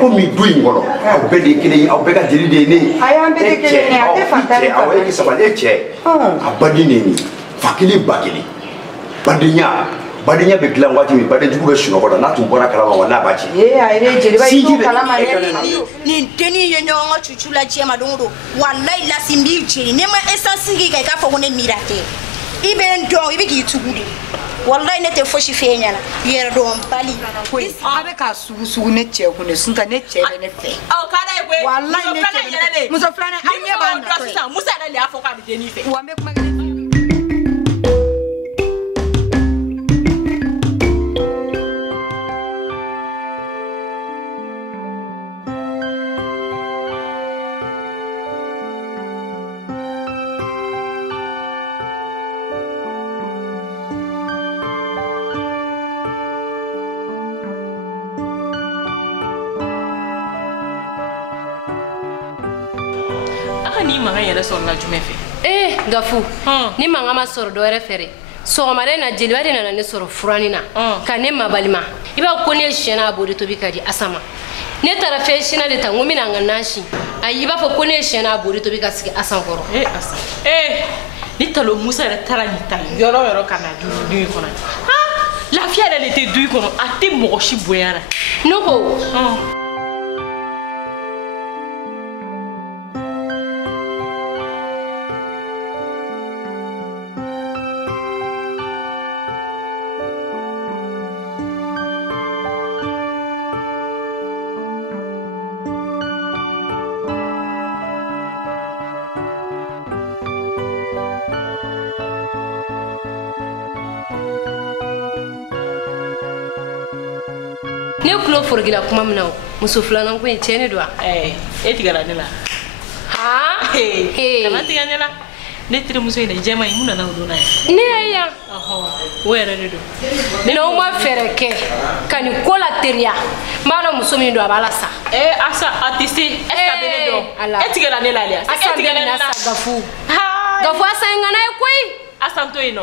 comme il doit ngolo au bedi kele au bega jeli de ne ayam bedi kele ne ate fantari awo ki sabale che abadi ne ni fakili bakili badinya be gilan wati mi bade jugu be suno ko na tum bora kala wa na bachi ayre jeli ba itu kala ma ni teni ye nyonga chuchula chema dongo wallahi la simbi jeli ne ma essence ki ka fa woni mirate ibe ndo ibe ki tugude wallahi ne te foshi fenya na yere do mbali abe ka sugu ne che ko ne sunta ne che ne fe kana egwe wallahi ne che muso flana anye ba na musa na le afo ka de ni fe wa me kuma ni manga yɛrɛ sɔrɔ la jumɛn fɛ gafu ni manga ma sɔrɔ dɔ wɛrɛ fɛ sɔgɔmada na jeliba de nana ne sɔrɔ furani na ka ne mabalima i b'a ko ne siyɛna a b'o de tobi ka di asama ne taara fɛn sina de ta n ko n bɛna n ka nasi ayi i b'a fɔ ko ne siyɛna a b'o de tobi ka sigi asan kɔrɔ asan ni talo musa yɛrɛ taara nin ta yɔrɔ yɔrɔ ka na du in kɔnɔ lafiya yɛrɛ de tɛ du in kɔnɔ a tɛ mɔgɔ si bonya la ne ko ne kulo forgila kuma mina muso filanan ko cɛ ne do e tigɛra ne la kana tigɛ ne la ne terimuso in jɛma in mun nana o don na ye ne y'a yan o yɛrɛ de don n'aw ma fɛɛrɛ kɛ ka nin ko la teriya n b'a dɔn muso min don a b'a la sa asa a tɛ se est-ce que a bɛ ne dɔn e tigɛra ne la de asa bɛ na sa gafu asa in ŋana ye koyi asa to yen nɔ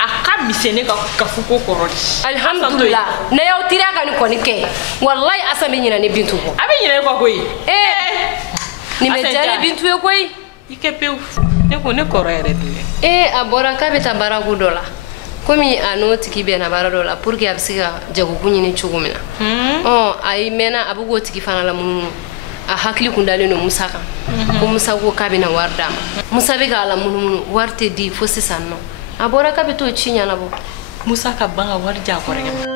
a ka misɛn ne ka gafu ko kɔrɔ de alhamdulillah ne y'aw tiriya ka nin kɔni kɛ wallahi asa bɛ ɲinɛ ne bintu kɔ a bɛ ɲinɛ e kɔ koyi nin bɛ diya ne bintu ye koyi i kɛ pewu ne ko ne kɔrɔ yɛrɛ de a bɔra k'a bɛ taa baarako dɔ la komi a n'o tigi bɛnna baara dɔ la pour que a bɛ se ka jagoku ɲini cogo min na a yi mɛnna a bɛ k'o tigi fana la munumunu a hakili kun dalen don Musa kan ko Musa ko k'a bɛna wari d'a ma Musa bɛ k'a la munumunu wari tɛ di fo sisan nɔ a bɔra k'a bɛ t'o ci ɲɛnabɔ Musa ka ban ka wari di a kɔrɔkɛ ma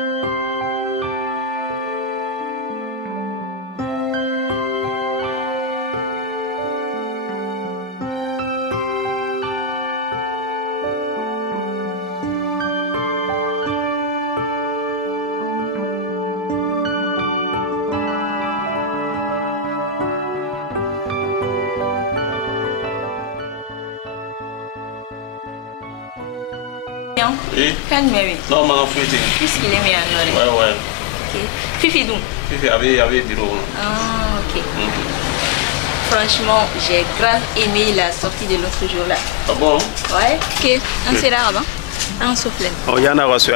Calme, oui. Non, ma fouille. Puisqu'il est mis à l'heure. Ouais, ouais. Ok. Fifi d'où? Fifi avait bureau. Ah, ok. Franchement, j'ai grave aimé la sortie de l'autre jour là. Ah bon? Ouais. Ok. On sera là-bas. On souffle. Oh, il y en a reçu.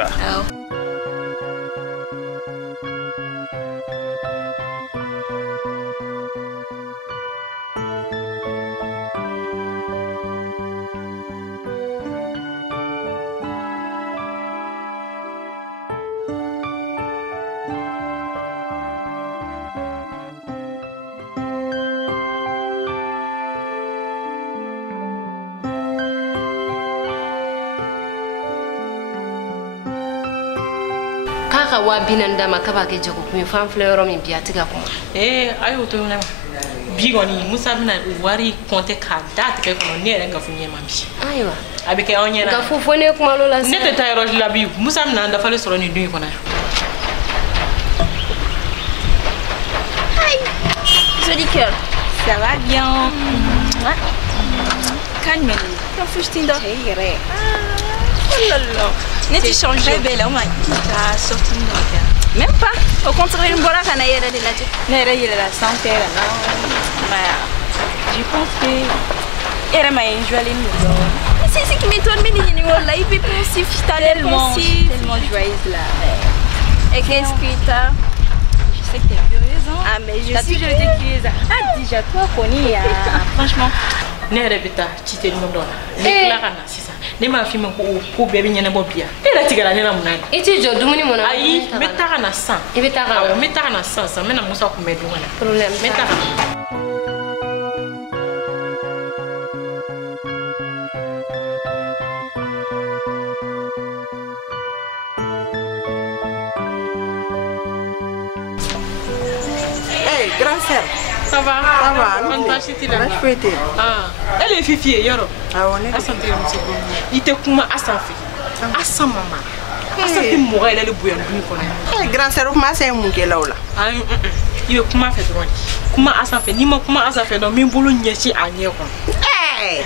k'a wa binan d'a ma k'a b'a kɛ jago kun ye fan filɛ yɔrɔ min bi a tɛ ka kuma a y'o to ne ma bi kɔni Musa bɛna wari compter k'a da tigɛ kɔnɔ ne yɛrɛ gafu ɲɛ ma bi ayiwa a bɛ kɛ anw ɲɛna gafu fo ne kuma la ne tɛ taa yɔrɔ la bi Musa bɛna an dafalen sɔrɔ nin dun in kɔnɔ Hi, joli cœur. Ça va bien? Calme-toi. Quand faut-je t'en donner? Oh là là. N'est-ce changé? Très belle, oh my. T'as sorti une autre. Même pas. Au contraire, une bonne affaire n'a de la tête. N'a rien de la santé là. Je pense que elle m'a enjoyé le. C'est ce qui m'étonne, mais il y a là, il peut pensif, tellement joyeuse là. Et qu'est-ce que t'as? Je sais que t'es curieuse, hein? Ah mais T'as toujours été curieuse. Ah, déjà, toi, Connie, franchement. Ne répéta, tu t'es demandé. Ne clara c'est ça. Ne m'a fait pour bébé n'y a pas bien. Et la tigre n'est pas mon âme. Et tu joues dumuni mon âme. Aïe, mais t'as un sang. Et mais t'as un. Mais t'as un sang, ça mène à mon sang pour m'aider. Problème. Mais t'as Hey, grand sœur. ça va? Ça va, on va chez toi. Ah, elle est fifiée, yoro. Ah, on est. Asante monsieur. Il te kuma asafi. Asa mama. Asafi mourir elle est bouillant du connaît. Hey, grand sœur, comment c'est mon gars là? Ah, il veut kuma fait droit. Kuma asafi, ni ma kuma asafi dans min bolo nyesi anye ko. Hey.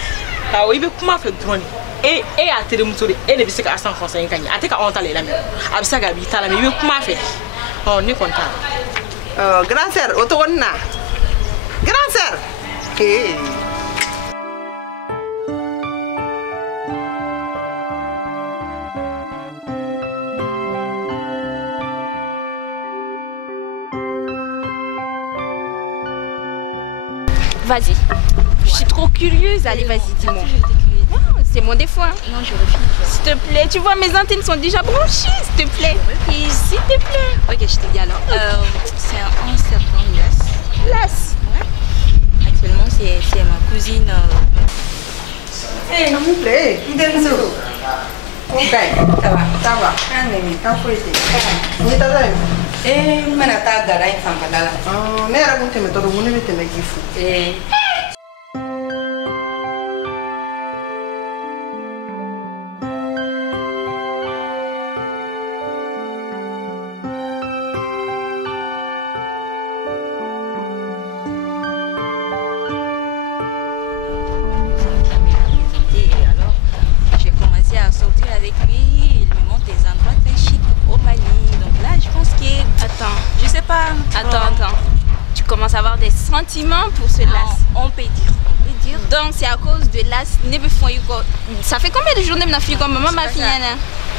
Ah oui, il veut kuma fait droit. Et à tere musori, elle est bisika asan conseil kanya. Ate ka on tale la même. Abisa gabi tala mais il veut kuma fait. Oh, ne content. Grand sœur, autogonna. Grand sœur. Hey. Vas-y. Je suis trop curieuse. Allez, vas-y, dis-moi. C'est mon défaut. Hein. Non, je refuse. S'il te plaît, tu vois, mes antennes sont déjà branchées. S'il te plaît. S'il te plaît. Ok, je te dis alors. C'est un 11 septembre, Las. Ouais. Actuellement, c'est ma cousine. Hey, non, me plaît. Denzo. Ok, ça va. Ah, mais t'as fouetté. Ni t'as d'ailleurs. Eh, mana ta gara in fan fadala. Ah, mais raconte mais toi, vous ne mettez pas gifu. Eh. Avec lui, il me montre des endroits très chics au Mali. Donc là, je pense que... Attends. Je sais pas. Attends. Tu commences à avoir des sentiments pour ce las. On peut dire. Donc c'est à cause de las. Ça fait combien de jours que tu as comme maman ma fille?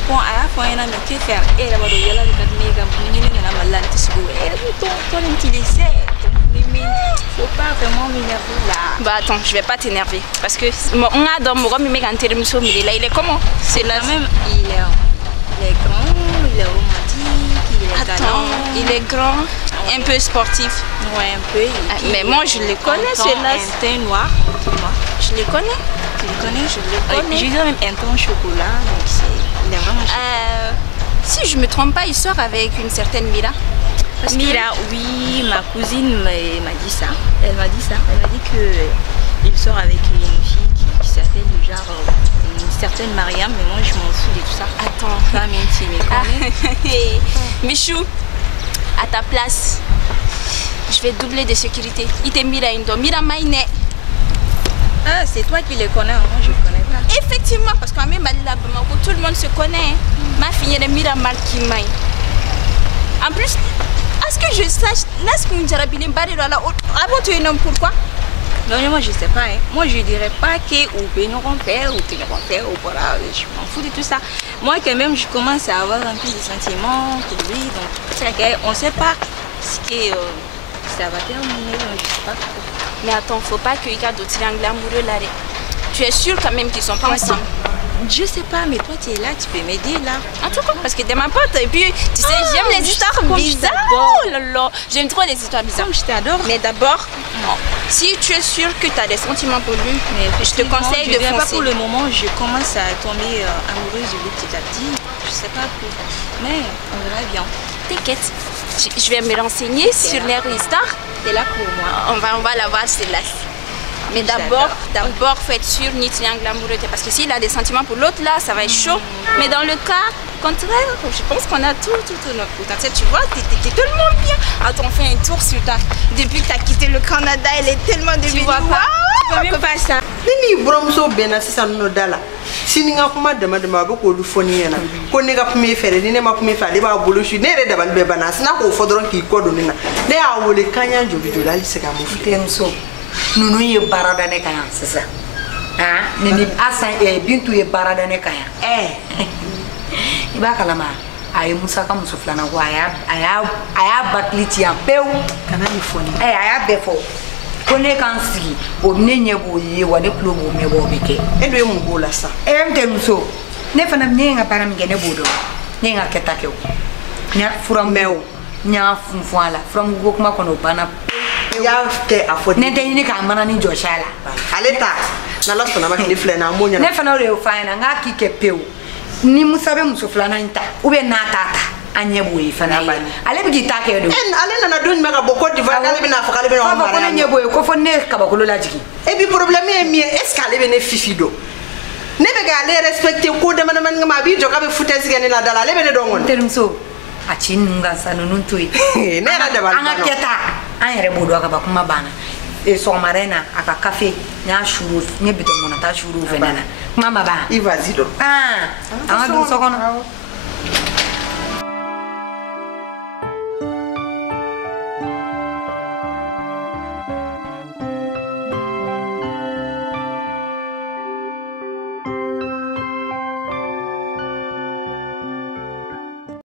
Bon, à la fin, il y a un métier faire. Et là-bas, il y a un faut pas vraiment m'énerver là. Bah attends, je vais pas t'énerver. Parce que on a dans mon il est comment? C'est là même, il est grand, il est romantique, il est galant. Il est grand, un peu sportif. Ouais, un peu. Mais moi je le connais, c'est là. Un teint noir. Je le connais. Tu le connais? Je le connais. Je dirais même un ton chocolat. Donc il est vraiment si je me trompe pas, il sort avec une certaine Mira. Mira, oui, ma cousine m'a dit ça. Elle m'a dit qu'il sort avec une fille qui s'appelle du genre une certaine Mariam, mais moi je m'en fous de tout ça. Attends. Femme intime. Michou, à ta place, je vais doubler de sécurité. Il te Mira Indo, Mira Maïne. Ah, c'est toi qui les connais, moi je ne connais pas. Effectivement, parce qu'en même tout le monde se connaît. Ma fille est Mira Malkimaï. En plus, est-ce que je sache, est-ce que nous avons barré là, tu es un homme pourquoi? Non, moi je sais pas. Hein. Moi je dirais pas que ou nous faire ou que nous faire ou voilà, je m'en fous de tout ça. Moi quand même je commence à avoir un peu de sentiments pour lui, donc c'est qu'on ne sait pas ce que ça va terminer, donc je sais pas. Mais attends, faut pas qu'il y ait d'autres triangles amoureux là. Tu es sûr quand même qu'ils sont pas ensemble? Je sais pas, mais toi tu es là, tu peux m'aider là. En tout cas, parce que t'es ma pote et puis tu sais, j'aime les histoires bizarres. Oh là là, j'aime trop les histoires bizarres. Je t'adore. Mais d'abord, si tu es sûr que tu as des sentiments pour lui, je te conseille de foncer. Pas pour le moment, je commence à tomber amoureuse de lui petit à petit. Je sais pas pourquoi, mais on verra bien. T'inquiète, je vais me renseigner sur leur histoire. T'es là pour moi. On va la voir, c'est là. Mais d'abord, faut être sûr ni triangle amoureux. Parce que s'il a des sentiments pour l'autre, là, ça va être chaud. Mais dans le cas contraire, je pense qu'on a tout notre potentiel. Tu vois, t'es tellement bien. Attends, on fait un tour sur ta... Depuis que t'as quitté le Canada, elle est tellement devenue... Tu vois pas? Tu vois même pas ça. Nini bromso bena sisa no dala. Sininga kuma dama ba ko du foni yana. Ko ne ga kuma fere ni ne ma kuma fa le ba bolo shi ne re da ban be bana sina ko fodron ki ko do nina. Ne a wole kanya jobi jolali se ga mo Temso. Nunu ye barada ne kaya sisa. Nini asa bintu ye barada ne kaya. Iba kalama. a ye Musa ka muso filanan ko a y'a bakili ci yan pewu kana ni foni a y'a bɛɛ fɔ ko ne kan sigi o ne ɲɛ b'o ye wa ne tulo b'o mɛn b'o bɛ kɛ e dun ye mun b'o la sa n tɛ muso ne fana ne ye n ka baara min kɛ ne b'o dɔn ne ye n ka kɛta kɛ o furamɛw n y'a funfun a la furamugu ko kuma kɔnɔ o banna y'a kɛ a fɔ ne tɛ ɲini k'a mana ni jɔsi a la ale ta n'ala sɔnna ma kile filɛ na an b'o ɲɛna ne fana de y'o f'a ɲɛna n k'a k'i kɛ pewu ni Musa bɛ muso filanan in ta n'a t'a ta an ɲɛ b'o ye fana ye ale bɛ k'i ta kɛ don ale nana don jumɛn ka bɔ Côte d'Ivoire k'ale bɛna fɔ k'ale bɛna anw mara ko ne ɲɛ b'o ye ko fɔ ne kabakolo lajigin et puis problème ye min ye est-ce que ale bɛ ne fifi dɔn ne bɛ k'ale respecter ko damadamanin kama a b'i jɔ k'a bɛ foutaise kɛ ne la da la ale bɛ ne dɔn kɔni terimuso a ci ninnu ka sa ninnu to yen ne yɛrɛ dabali an ka kɛta an yɛrɛ b'o dɔn ka ban kuma banna sɔgɔmada in na a ka kafe n y'a suru n ye bitɔn kɔnɔ taa suru o fɛnɛ na kuma ma ban i vas-y dɔrɔn an ka don so kɔnɔ